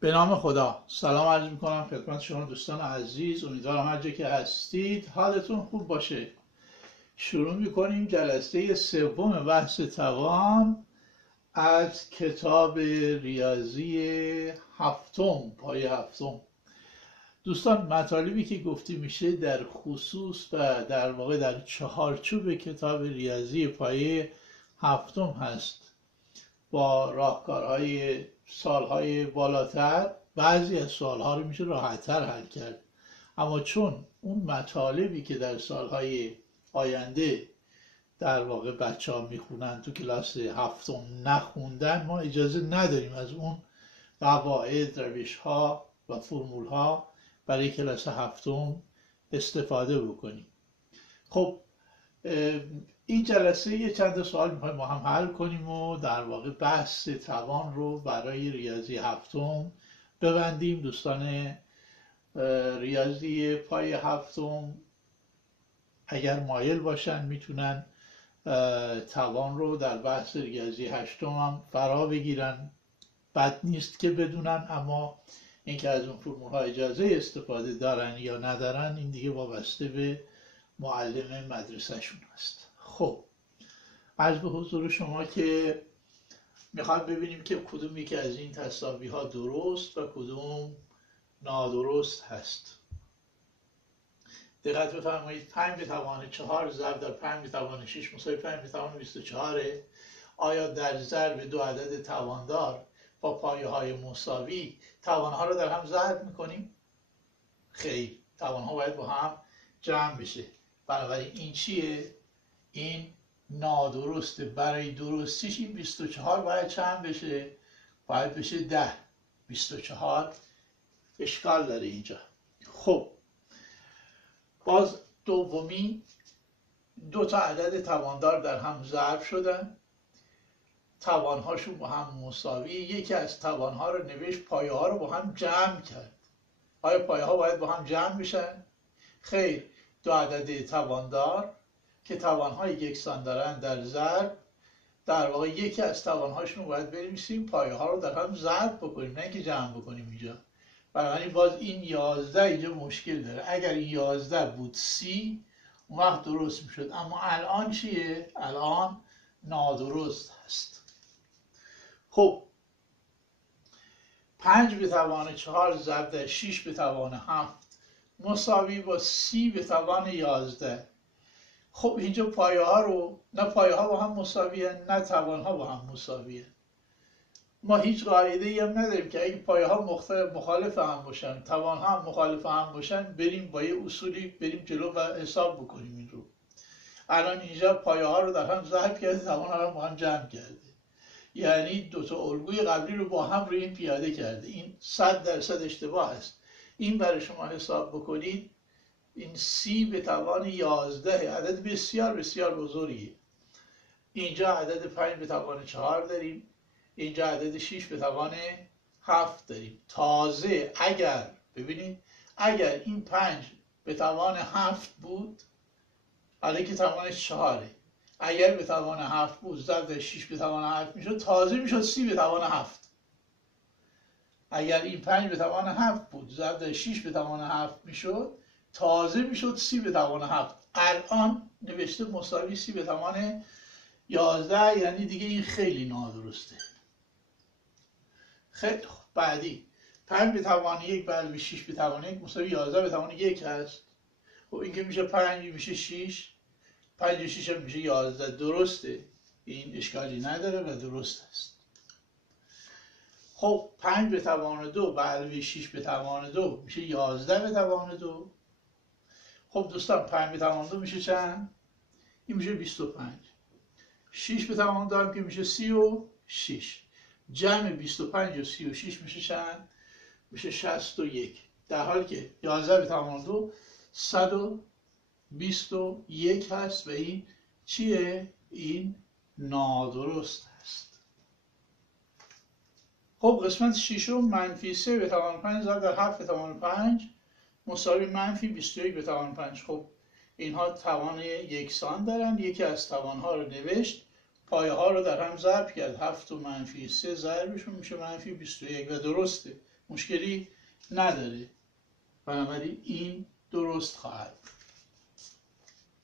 به نام خدا سلام عرض میکنم خدمت شما دوستان عزیز. امیدوارم هر جا که هستید حالتون خوب باشه. شروع میکنیم جلسه سوم بحث توان از کتاب ریاضی هفتم، پایه هفتم. دوستان، مطالبی که گفته میشه در خصوص و در واقع در چهارچوب کتاب ریاضی پایه هفتم هست. با راهکارهای سالهای بالاتر بعضی از سالها رو میشه راحتتر حل کرد، اما چون اون مطالبی که در سالهای آینده در واقع بچه ها میخونن تو کلاس هفتم نخوندن، ما اجازه نداریم از اون قواعد، روش ها و فرمول ها برای کلاس هفتم استفاده بکنیم. خب این جلسه یه چند سوال میخوایم با هم حل کنیم و در واقع بحث توان رو برای ریاضی هفتم ببندیم. دوستان ریاضی پای هفتم اگر مایل باشن میتونن توان رو در بحث ریاضی هشتم هم فرا بگیرن. بد نیست که بدونن، اما اینکه از اون فرمول ها اجازه استفاده دارن یا ندارن این دیگه وابسته به معلم مدرسه شون هست. خب عرض به حضور شما که میخوایم ببینیم که کدوم یکی از این تساوی ها درست و کدوم نادرست هست. دقت بفرمایید. 5 به توان 4 ضرب در 5 به توان 6 مساوی 5 به توان 24. آیا در ضرب دو عدد تواندار با پایه های مساوی توان ها رو در هم ضرب میکنیم؟ خیر، توان ها باید با هم جمع بشه. بنابراین این چیه؟ این نادرسته. برای درستیش این 24 باید چند بشه؟ باید بشه 10. 24 اشکال داره اینجا. خب باز دومی، دو تا عدد تواندار در هم ضرب شدن، توانهاشون با هم مساوی. یکی از توانها رو نوشت، پایه ها رو با هم جمع کرد. آیا پایه ها باید با هم جمع بشن؟ خیر، دو عدد تواندار که توانهای یکسان دارن در ضرب، در واقع یکی از توانهاشون رو باید بنویسیم، پایه ها رو در هم ضرب بکنیم، نه اینکه جمع بکنیم اینجا. بنابراین باز این 11 اینجا مشکل داره. اگر این 11 بود 30 اون وقت درست میشد، اما الان چیه؟ الان نادرست هست. خب 5 به توان 4 ضرب در 6 به توان 7 مساوی با 30 به توان 11. خب اینجا پایه ها رو، نه پایه ها با هم مساویه نه توان ها با هم مساویه. ما هیچ قاعده ای هم نداریم که اگه پایه ها مخالف هم باشن، توان ها هم مخالف هم باشن، بریم با یه اصولی بریم جلو و حساب بکنیم این رو. الان اینجا پایه ها رو در هم ضرب کرده، توان ها رو با هم جمع کرده، یعنی دو تا الگوی قبلی رو با هم روی این پیاده کرده. این 100% اشتباه است. این برای شما حساب بکنید، این 30 به توان 11 عدد بسیار بسیار بزرگیه. اینجا عدد 5 به توان 4 داریم، اینجا عدد 6 به توان 7 داریم. تازه اگر ببینید، اگر این 5 به توان 7 بود، حالا که توانش 4، اگر به توان 7 بود ضرب 6 به توان 7 میشد، تازه میشد 30 به توان 7. اگر این 5 به توان 7 بود ضرب 6 به توان 7 میشد، تازه میشد 30 به توان 7. الان نوشته مساوی 30 به توان 11، یعنی دیگه این خیلی نادرسته. خیلی خوب. بعدی 5 به توان 1 + 6 به توان 1 مساوی 11 به توان 1 هست. خب این که میشه 5 میشه 6، 5 و 6 هم میشه 11. درسته، این اشکالی نداره و درست است. خب 5 به توان 2 + 6 به توان 2 میشه 11 به توان 2. خب دوستان 5 به توان 2 میشه چند؟ این میشه 25. 6 به توان 2 هم که میشه 36. جمع 25 و 36 میشه چند؟ میشه 61. در حالی که 11 به توان 2 121 هست و این چیه؟ این نادرست هست. خب قسمت ششم، منفی 3 به توان 5 ضرب در 7 به توان 5 مساوی منفی 21 به توان 5. خب اینها توان یکسان دارن، یکی از توانها رو نوشت، پایه ها رو در هم ضرب کرد، 7 و منفی 3 ضربشون میشه منفی 21 و درسته. مشکلی نداره، بنابراین این درست خواهد.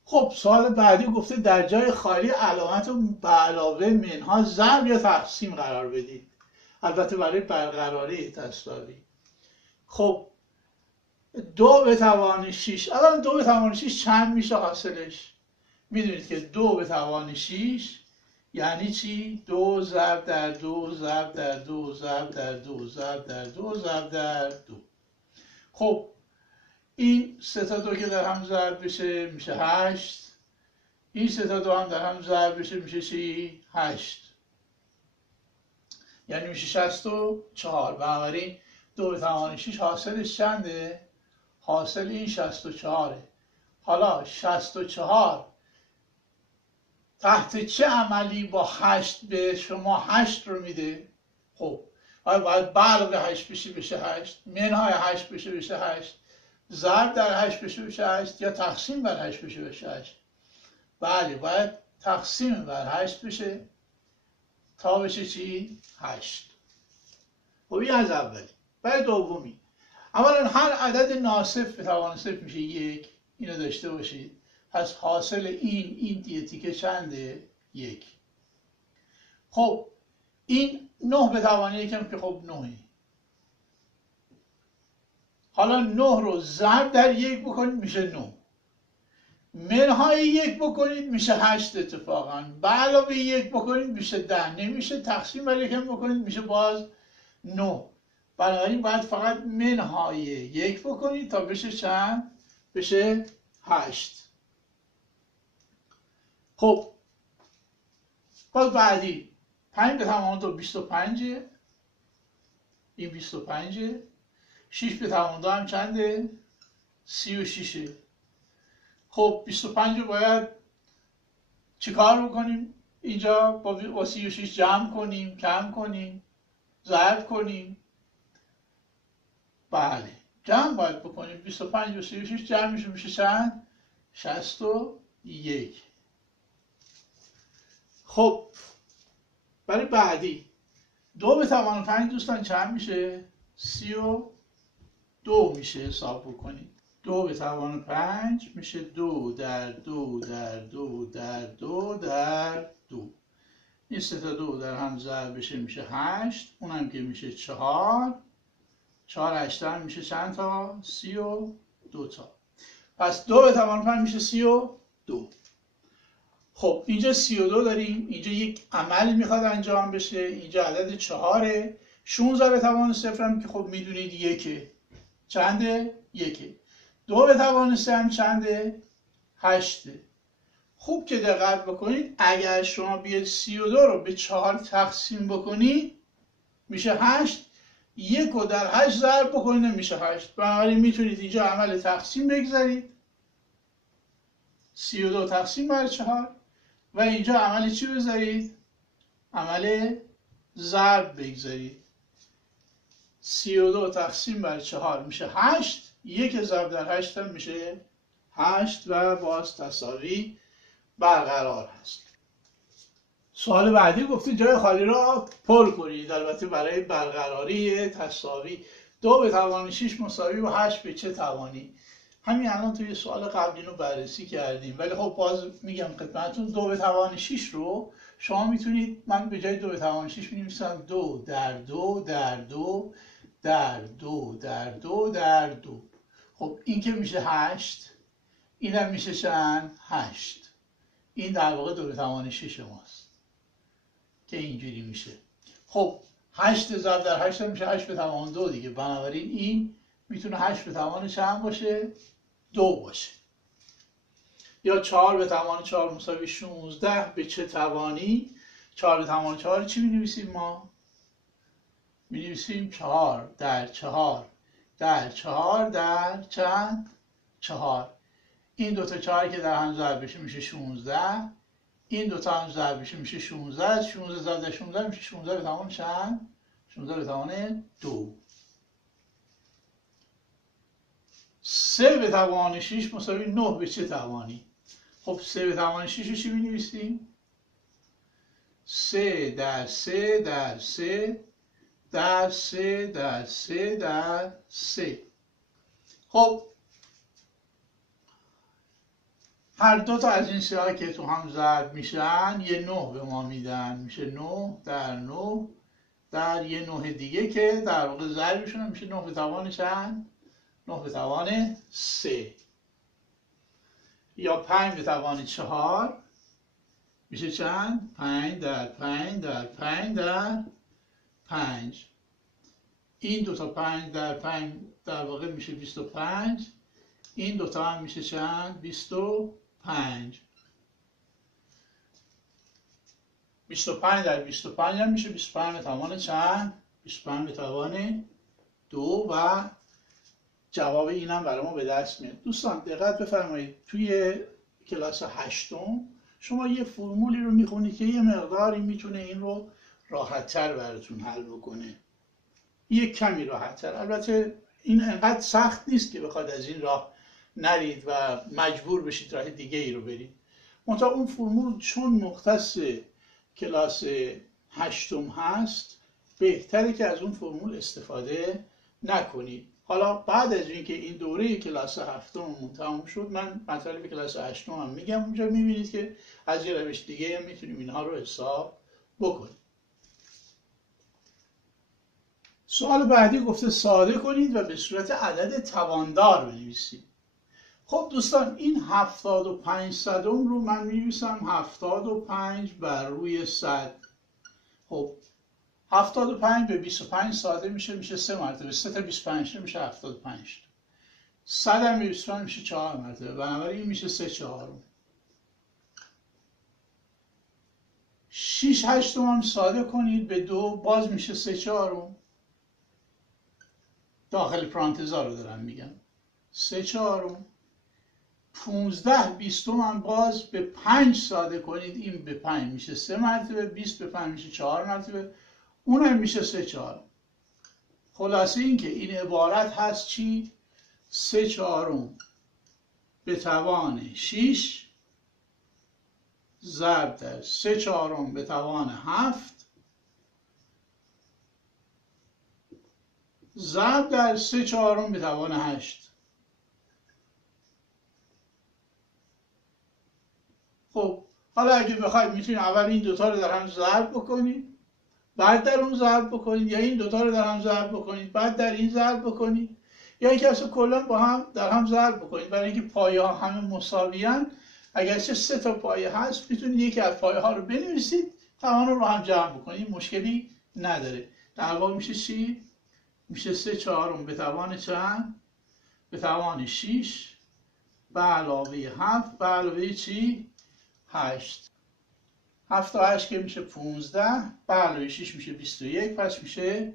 خب سوال بعدی گفته در جای خالی علامت رو به علاوه منها ضرب یا تقسیم قرار بدید، البته برای برقراری تساوی. خب 2⁻6، الان 2⁻6 چند میشه حاصلش؟ میدونید که 2⁻6 یعنی چی؟ 2 ضرب در 2 ضرب در 2 ضرب در 2 ضرب در 2 ضرب در 2. خب این 3 تا 2 که در هم ضرب بشه میشه 8، این 3 تا 2 هم در هم ضرب بشه میشه چی؟ 8، یعنی میشه 64. بنابراین 2⁻6 حاصلش چنده؟ حاصل این 64. حالا 64 تحت چه عملی با 8 به شما 8 رو میده؟ خب باید علاوه 8 بشه 8، منهای 8 بشه 8، ضرب در 8 بشه 8، یا تقسیم بر 8 بشه 8. بله باید تقسیم بر 8 بشه تا بشه چی؟ 8. خب این از اولی. برای دومی، اولا هر عدد ناصف به توان صفر میشه 1، اینو داشته باشید. پس حاصل این یه تیکه چنده؟ 1. خب این 9 به توان 1 هم که خب 9. حالا 9 رو ضرب در 1 بکنید میشه 9، منهای 1 بکنید میشه 8 اتفاقا، به علاوه 1 بکنید میشه 10، نمیشه تقسیم بر 1 بکنید میشه باز 9. بنابراین باید فقط منهای 1 بکنید تا بشه چند؟ بشه 8. خب باز بعدی 5 به توان 2 25، این 25، 6 به توان 2 هم چنده؟ 36. خب 25 رو باید چیکار بکنیم؟ اینجا با 36 جمع کنیم، کم کنیم، ضرب کنیم. بله جمع باید بکنیم. 25 و 36 جمع میشه چند؟ 61. خب برای بعدی 2 به توان 5 دوستان چند میشه؟ 32 میشه. حساب بکنید 2 به توان 5 میشه 2 در 2 در 2 در 2 در 2. این 3 تا 2 در هم ضرب بشه میشه 8، اونم که میشه 4. 4 8 هم میشه چند تا؟ 32 تا. پس 2 به توان 5 میشه 32. خب اینجا 32 داریم، اینجا یک عمل میخواد انجام بشه، اینجا عدد 4، 16 به توان 0 هم که خب میدونید 1 چنده؟ 1. 2 به توان 3 هم چنده؟ 8. خوب که دقت بکنید، اگر شما بیاید 32 رو به 4 تقسیم بکنید میشه 8، 1 رو در 8 ضرب بکنید میشه 8. بنابراین میتونید اینجا عمل تقسیم بگذارید، 32 تقسیم بر 4، و اینجا عمل چی بذارید؟ عمل ضرب بگذارید. 32 تقسیم بر 4 میشه 8، 1 ضرب در 8 هم میشه 8 و باز تساوی برقرار هست. سوال بعدی گفته جای خالی را پر کنید، البته برای برقراری تساوی. 2 به توان 6 مساوی با 8 به چه توانی؟ همین الان توی سوال قبلی رو بررسی کردیم، ولی خب باز میگم خدمتتون 2 به توان 6 رو شما میتونید، من به جای 2 به توان 6 می‌نویسم 2 در 2 در 2 در 2 در 2 در 2. خب این که میشه 8، اینم میشه چند؟ 8. این در واقع 2 به توان 6 ماست که اینجوری میشه. خب 8 ضرب در 8 میشه 8 به توان 2 دیگه، بنابراین این میتونه 8 به توان چند باشه؟ 2 باشه. یا 4 به توان 4 مساوی 16 به چه توانی؟ 4 به توان 4 چی می‌نویسیم ما؟ می‌نویسیم 4 در 4 در 4 در چند؟ 4. این دوتا 4 که در هم ضرب بشه میشه 16، این دوتا هم ضرب بشه میشه 16، 16 ضرب در 16 میشه 16 به توان چند؟ 16 به توان 2. 3 به توان 6 مساوی 9 به چه توانی؟ خب 3 به توان 6 رو چی می‌نویسیم؟ 3 در 3 در 3 در 3 در 3 در 3. خب هر دو تا از این سه‌ها که تو هم ضرب میشن یه 9 به ما میدن، میشه 9 در 9 در یه 9 دیگه که در واقع ضربشون میشه 9 به توان چند؟ 9 به توان 3 یا 5 به توان 4 میشه چند؟ 5 در 5 در 5 در 5. این دوتا 5 در 5 در واقع میشه 25. این دوتا هم میشه چند؟ 25. 25 در 25 هم میشه 25 به توان چند؟ 25 به توان 2 و جواب این هم برای ما به دست میاد. دوستان دقت بفرمایید، توی کلاس هشتم شما یه فرمولی رو میخونید که یه مقداری میتونه این رو راحت‌تر براتون حل بکنه، یک کمی راحت‌تر. البته این انقدر سخت نیست که بخواد از این راه نرید و مجبور بشید راه دیگه ای رو برید. منتها اون فرمول چون مختص کلاس هشتم هست بهتره که از اون فرمول استفاده نکنید. حالا بعد از اینکه این دوره کلاس هفتم تموم شد من مطالب کلاس هشتم هم میگم، اونجا میبینید که از یه روش دیگه هم میتونیم اینها رو حساب بکنیم. سوال بعدی گفته ساده کنید و به صورت عدد تواندار بنویسید. خب دوستان این 75 صدم رو من می‌نویسم 75 بر روی 100. خب 75 به 25 ساده میشه 3 مرتبه، 3 تا 25 میشه 75. 100 هم به 25 میشه 4 مرتبه، بنابراین این میشه 3 چهارم. 6 هشتم هم ساده کنید به 2 باز میشه 3 چهارم. داخل پرانتزا رو دارم میگم 3 چهارم. 15 بیستم هم باز به 5 ساده کنید، این به 5 میشه 3 مرتبه، 20 به 5 میشه 4 مرتبه، اونم میشه 3 چهارم. خلاصه این که این عبارت هست چی؟ 3 چهارم به توان 6 ضرب در 3 چهارم به توان 7 ضرب در 3 چهارم به توان 8. خب حالا اگه بخواید میتونید اول این دوتا رو در هم ضرب بکنید، بعد در اون ضرب بکنید، یا این دوتا رو در هم ضرب بکنید بعد در این ضرب بکنید، یا اینکه اصلا کلا با هم در هم ضرب بکنید. برای اینکه پایه ها همه مساویان، اگرچه 3 تا پایه هست میتونید یکی از پایه ها رو بنویسید، توان رو هم جمع بکنید، مشکلی نداره. در واقع میشه چی؟ میشه 3 چهارم به توان چند؟ به توان 6 به علاوه 7 به علاوه چی؟ 8. 7 تا 8 که میشه 15 به علاوه 6 میشه 21، پس میشه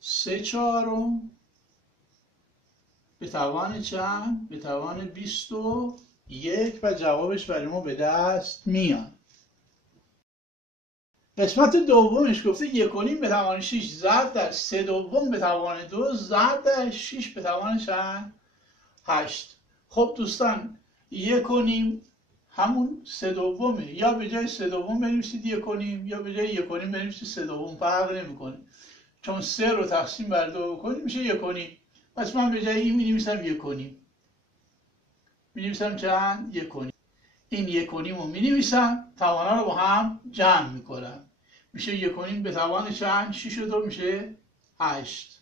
3 چهارم به توان چند؟ به توان 21 و جوابش برای ما به دست میاد. قسمت دومش گفته 1.5 به توان 6 ضرب در 3 دوم به توان 2 ضرب در 6 به توان چند؟ 8. خب دوستان 1.5 همون 3 دومه، یا به جای 3 دوم بنویسید 1.5 یا به جای 1.5 بنویسید 3 دوم، فرق نمیکنه، چون 3 رو تقسیم بر 2 بکنید میشه 1.5. پس من به جای این می‌نویسم 1.5. می‌نویسم چند؟ 1.5. این 1.5 رو می‌نویسم، توانا رو با هم جمع می‌کنم، میشه 1.5 به توان چند؟ 6 و 2 میشه 8.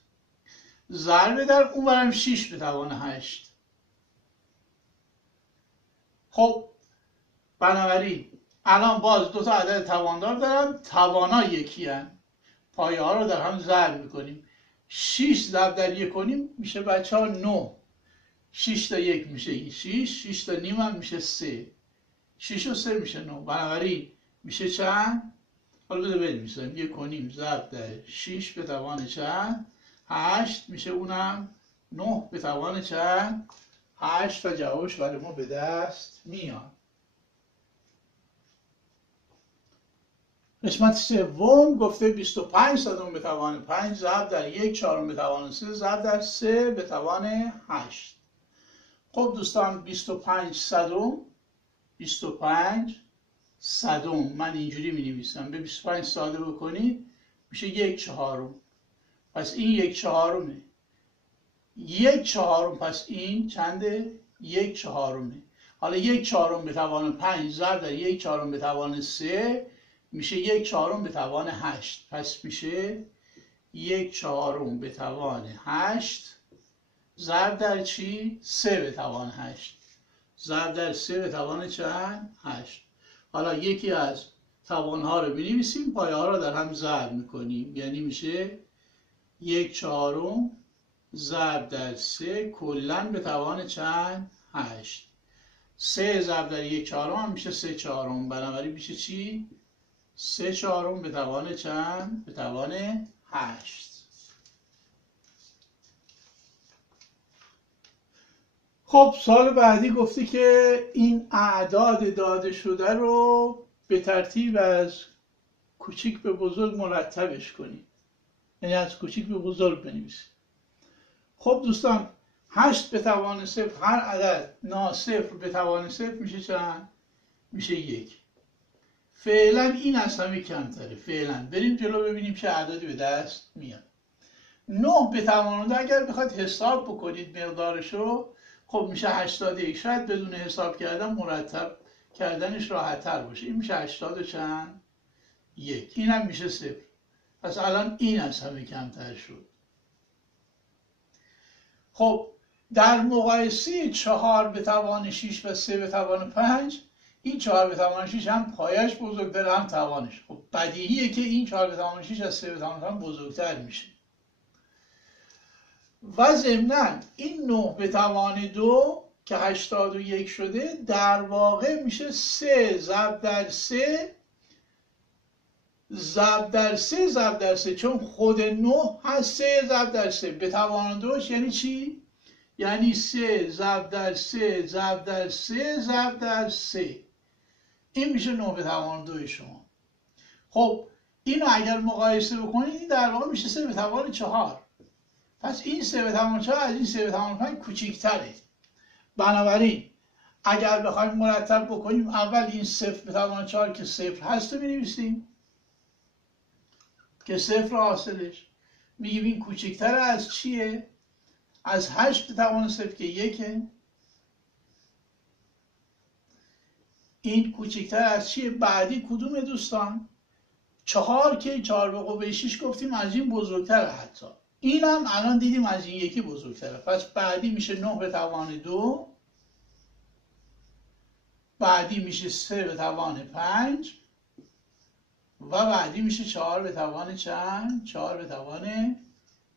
ضرب در اون برم 6 به توان 8. خب بنابراین الان باز دو تا عدد تواندار دارم، توانا یکی هن. پایه ها رو در هم ضرب میکنیم. 6 ضرب در 1.5 میشه بچه ها 9. 6 تا 1 میشه 6، 6 تا نیم هم میشه 3. 6 و 3 میشه 9. بنابراین میشه چند؟ حالا بده بنویسم 1.5 ضرب در 6 به توان چند؟ 8 میشه، اونم 9 به توان چند؟ 8 و جوابش برای ما به دست میاد. قسمت سوم گفته 25 صدم به توان 5 ضرب در 1 چهارم به توان 3 ضرب در 3 به توان 8. خب دوستان 25 صدم، 25 صدم من اینجوری می نویسم، به 25 ساده بکنید میشه 1 چهارم. پس این 1/4. 1/4 پس این چنده؟ 1/4. حالا 1/4 به توان 5 ضرب در 1/4 به توان 3 میشه 1/4 به توان 8. پس میشه 1/4 به توان 8 ضرب در چی؟ 3 به توان 8 ضرب در 3 به توان چند؟ 8. حالا یکی از توانها رو بنویسیم، پایه ها رو در هم ضرب میکنیم، یعنی میشه 1/4 ضرب در 3 کلا به توان چند؟ 8. 3 ضرب در 1/4 هم میشه 3/4. بنابراین میشه چی؟ 3/4 به توان چند؟ به توان 8. خب سال بعدی گفته که این اعداد داده شده رو به ترتیب از کوچیک به بزرگ مرتبش کنید، یعنی از کوچیک به بزرگ بنویسید. خب دوستان 8 به توان 0، هر عدد ناصفر به توان 0 میشه چند؟ میشه 1. فعلا این از همه کمتره. فعلا بریم جلو ببینیم چه اعدادی به دست میاد. 9 به توان 2 اگر بخواید حساب بکنید مقدارشو، خب میشه 81. شاید بدون حساب کردن مرتب کردنش راحت تر باشه. این میشه 80 چند؟ 1. این هم میشه 0. پس الان این از همه کمتر شد. خب در مقایسه 4 به توان 6 و 3 به توان 5 این 4 به توان 6 هم پایش بزرگتر هم توانش. خب بدیهیه که این 4 به توان 6 از 3 به توان 5 بزرگتر میشه. و ضمناً این 9 به توان 2 که 81 شده در واقع میشه 3 ضرب در 3 ضرب در 3 ضرب در 3، چون خود 9 هست 3 ضرب در 3 به توان 2 یعنی چی؟ یعنی 3 ضرب در 3 ضرب در 3 ضرب در 3. این میشه 9 به توان 2 شما. خب اینو اگر مقایسه بکنید این در واقع میشه 3 به توان 4. پس این 3 به توان 4 از این 3 به توان 5 کوچیک‌تره. بنابراین اگر بخوایم مرتب بکنیم اول این 0 به توان 4 که 0 هست رو می‌نویسیم که 0 حاصلش میگیم این کوچکتر از چیه؟ از 8 به توان 0 که 1. این کوچکتر از چیه؟ بعدی کدومه دوستان؟ 4 که 4 به قوه 6 گفتیم از این بزرگتره. حتی این هم الان دیدیم از این یکی بزرگتره. پس بعدی میشه 9 به توان 2، بعدی میشه 3 به توان 5 و بعدی میشه 4 به توان چند؟ 4 به توان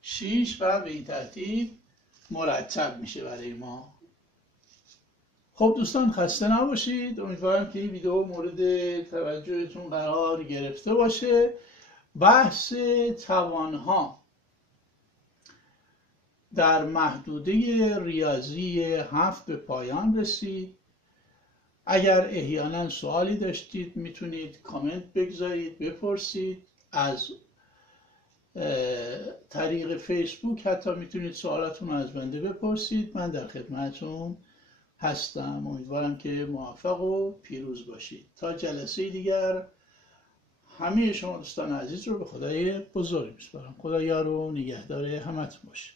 6 و به این ترتیب مرتب میشه برای ما. خب دوستان خسته نباشید. امیدوارم که این ویدیو مورد توجهتون قرار گرفته باشه. بحث توانها در محدوده ریاضی 7 به پایان رسید. اگر احیانا سوالی داشتید میتونید کامنت بگذارید، بپرسید. از طریق فیسبوک حتی میتونید سوالاتون رو از بنده بپرسید. من در خدمتتون هستم. امیدوارم که موفق و پیروز باشید. تا جلسه دیگر همه شما دوستان عزیز رو به خدای بزرگ میسپارم. خدا یار و نگهدار همتون باشه.